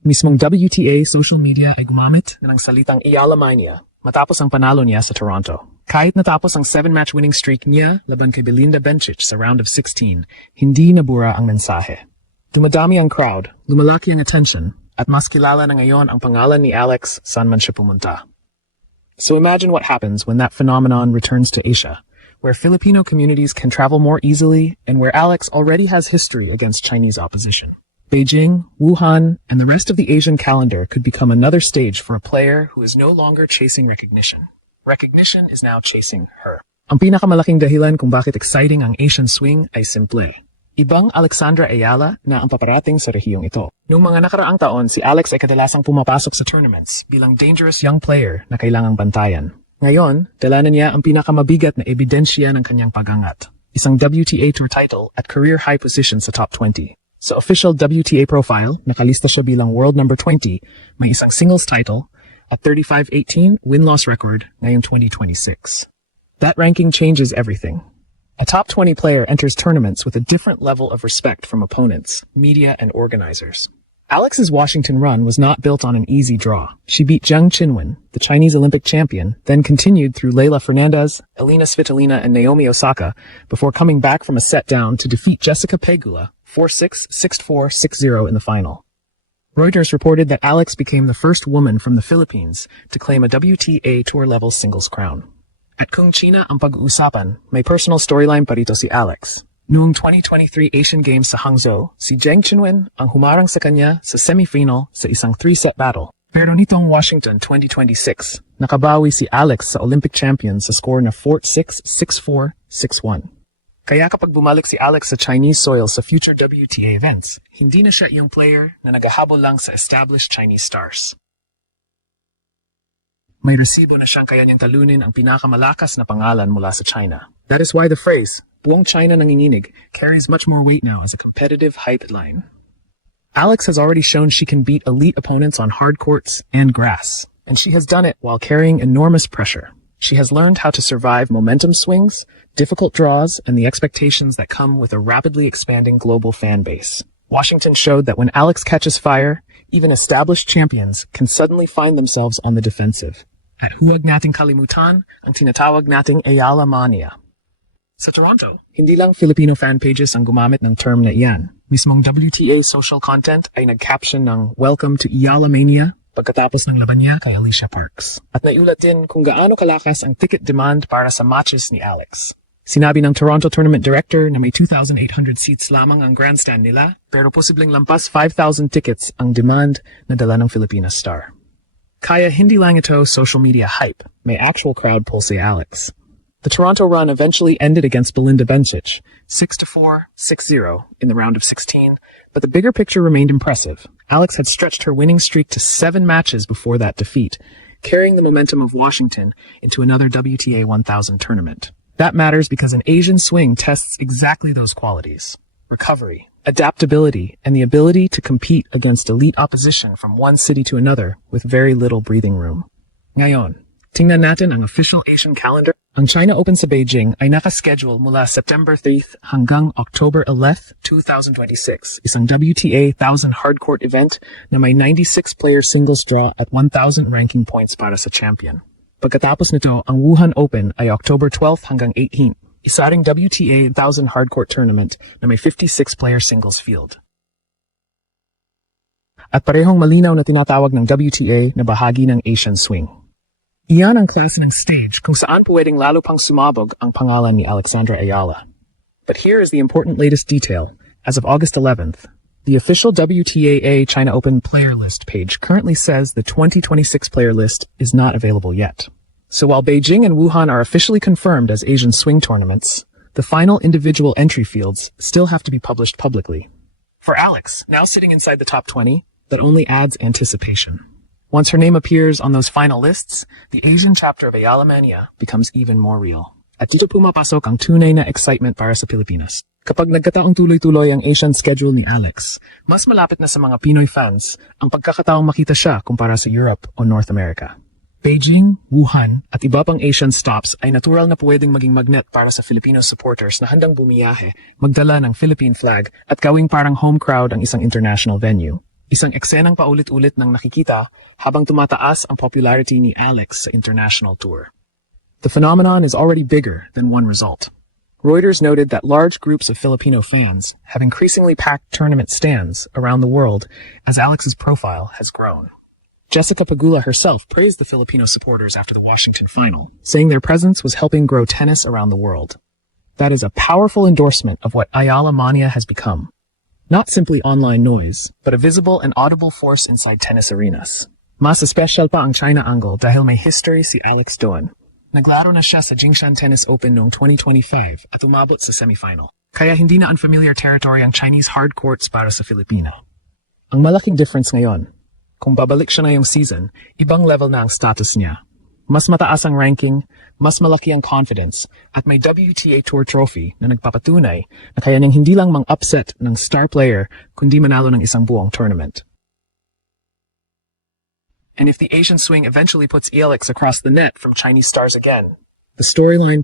Mismong WTA social media ay gumamit ng salitang Iyala-mania matapos ang panalo niya sa Toronto. Kahit natapos ang 7-match winning streak niya laban kay Belinda Bencic sa round of 16, hindi nabura ang mensahe. Dumadami ang crowd, lumalaki ang attention, at mas kilala na ngayon ang pangalan ni Alex saan man siya pumunta. So imagine what happens when that phenomenon returns to Asia, where Filipino communities can travel more easily and where Alex already has history against Chinese opposition. Beijing, Wuhan, and the rest of the Asian calendar could become another stage for a player who is no longer chasing recognition. Recognition is now chasing her. Ang pinakamalaking dahilan kung bakit exciting ang Asian swing ay simple. Ibang Alexandra Ayala na ang paparating sa rehiyong ito. Noong mga nakaraang taon, si Alex ay kadalasang pumapasok sa tournaments bilang dangerous young player na kailangang bantayan. Ngayon, dala na niya ang pinakamabigat na ebidensya ng kanyang pagangat. Isang WTA Tour title at career high position sa top 20. Sa official WTA profile, nakalista siya bilang world number 20, may isang singles title, at 35-18 win-loss record ngayong 2026. That ranking changes everything. A top 20 player enters tournaments with a different level of respect from opponents, media, and organizers. Alex's Washington run was not built on an easy draw. She beat Zheng Qinwen, the Chinese Olympic champion, then continued through Leylah Fernandez, Elina Svitolina, and Naomi Osaka before coming back from a set down to defeat Jessica Pegula 4-6, 6-4, 6-0 in the final. Reuters reported that Alex became the first woman from the Philippines to claim a WTA Tour-level singles crown. At kung China ang pag-uusapan, may personal storyline pa rito si Alex. Noong 2023 Asian Games sa Hangzhou, si Zheng Qinwen ang humarang sa kanya sa semifinal sa isang 3-set battle. Pero nitong Washington 2026, nakabawi si Alex sa Olympic champion sa score na 4-6, 6-4, 6-1. Kaya kapag bumalik si Alex sa Chinese soil sa future WTA events, hindi na siya iyong player na naghahabol lang sa established Chinese stars. May resibo na siyang kaya niyang talunin ang pinakamalakas na pangalan mula sa China. That is why the phrase, buong China nanginginig, carries much more weight now as a competitive hype line. Alex has already shown she can beat elite opponents on hard courts and grass, and she has done it while carrying enormous pressure. She has learned how to survive momentum swings, difficult draws, and the expectations that come with a rapidly expanding global fan base. Washington showed that when Alex catches fire, even established champions can suddenly find themselves on the defensive. At huwag nating kalimutan ang tinatawag nating Iyala-mania. Sa Toronto, hindi lang Filipino fan pages ang gumamit ng term na iyan. Mismong WTA social content ay nag-caption ng Welcome to Iyala-mania pagkatapos ng laban niya kay Alicia Parks. At naiulat din kung gaano kalakas ang ticket demand para sa matches ni Alex. Sinabi ng Toronto Tournament Director na may 2,800 seats lamang ang grandstand nila, pero posibleng lampas 5,000 tickets ang demand na dala ng Filipina star. Kaya hindi lang ito social media hype, may actual crowd pull si Alex. The Toronto run eventually ended against Belinda Bencic, 6-4, 6-0 in the round of 16, but the bigger picture remained impressive. Alex had stretched her winning streak to 7 matches before that defeat, carrying the momentum of Washington into another WTA 1000 tournament. That matters because an Asian swing tests exactly those qualities: recovery, adaptability, and the ability to compete against elite opposition from one city to another with very little breathing room. Ngayon, tingnan natin ang official Asian calendar. Ang China Open sa Beijing ay nakaschedule mula September 3 hanggang October 11, 2026, isang WTA 1000 hardcourt event na may 96-player singles draw at 1,000 ranking points para sa champion. Pagkatapos nito, ang Wuhan Open ay October 12 hanggang 18, isa ring WTA 1000 hardcourt tournament na may 56-player singles field. At parehong malinaw na tinatawag ng WTA na bahagi ng Asian swing. Iyan ang klase ng stage kung saan pwedeng lalo pang sumabog ang pangalan ni Alexandra Ayala. But here is the important latest detail. As of August 11th, the official WTAA China Open player list page currently says the 2026 player list is not available yet. So while Beijing and Wuhan are officially confirmed as Asian swing tournaments, the final individual entry fields still have to be published publicly. For Alex, now sitting inside the top 20, that only adds anticipation. Once her name appears on those final lists, the Asian chapter of Iyala-mania becomes even more real. At dito pumapasok ang tunay na excitement para sa Pilipinas. Kapag nagkataong tuloy-tuloy ang Asian schedule ni Alex, mas malapit na sa mga Pinoy fans ang pagkakataong makita siya kumpara sa Europe o North America. Beijing, Wuhan, at iba pang Asian stops ay natural na pwedeng maging magnet para sa Filipino supporters na handang bumiyahe, magdala ng Philippine flag at gawing parang home crowd ang isang international venue. Isang eksenang paulit-ulit ng nakikita habang tumataas ang popularity ni Alex sa international tour. The phenomenon is already bigger than one result. Reuters noted that large groups of Filipino fans have increasingly packed tournament stands around the world as Alex's profile has grown. Jessica Pagula herself praised the Filipino supporters after the Washington final, saying their presence was helping grow tennis around the world. That is a powerful endorsement of what Ayala Mania has become. Not simply online noise, but a visible and audible force inside tennis arenas. Mas espesyal pa ang China angle dahil may history si Alex doon. Naglaro na siya sa Jingshan Tennis Open noong 2025 at umabot sa semifinal. Kaya hindi na unfamiliar territory ang Chinese hard courts para sa Filipino. Ang malaking difference ngayon, kung babalik siya ngayong season, ibang level na ang status niya. Mas mataas ang ranking, mas malaki ang confidence, at may WTA Tour trophy na nagpapatunay na kaya niyang hindi lang mang-upset ng star player kundi manalo ng isang buong tournament. And if the Asian swing eventually puts ELX across the net from Chinese stars again, the storyline